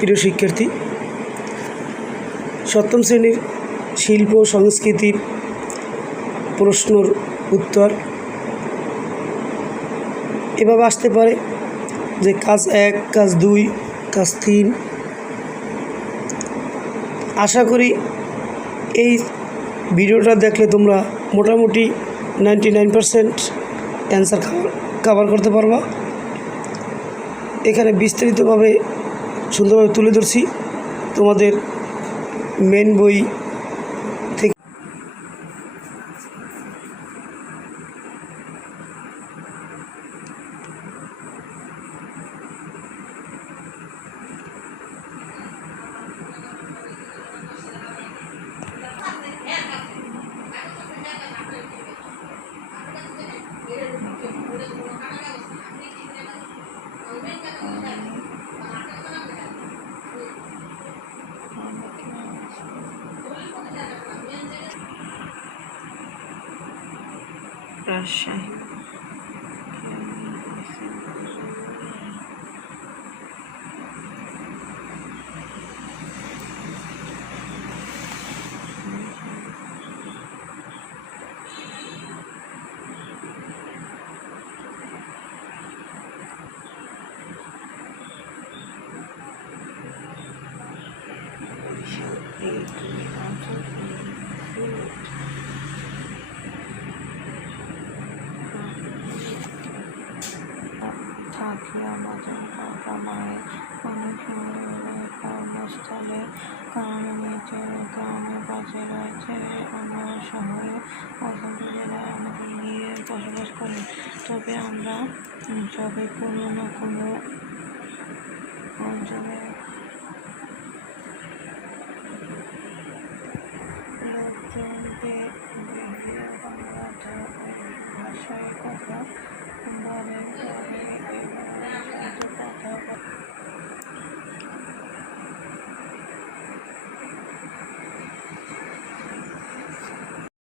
প্রিয় শিক্ষার্থী, সপ্তম শ্রেণীর শিল্প সংস্কৃতির প্রশ্নর উত্তর এভাবে আসতে পারে যে কাজ 1, কাজ 2, কাজ 3। আশা করি এই ভিডিওটা দেখলে তোমরা মোটামুটি 99% অ্যান্সার কভার করতে পারবা। এখানে বিস্তারিতভাবে সুন্দরভাবে তুলে ধরছি তোমাদের মেন বই থেকে। রাজশাহী। থাকি আমাদের টাকা মায়ের অনেক সময় কর্মস্থলে, কারণে নিজের গ্রামে কাজে রয়েছে। আমরা শহরে অসংখ্য জেলায় আমাদের নিয়ে বসবাস করি। তবে আমরা যবে কোনো না কোনো অঞ্চলে লোকজনকে বিভিন্ন বাংলা ভাষায় কথা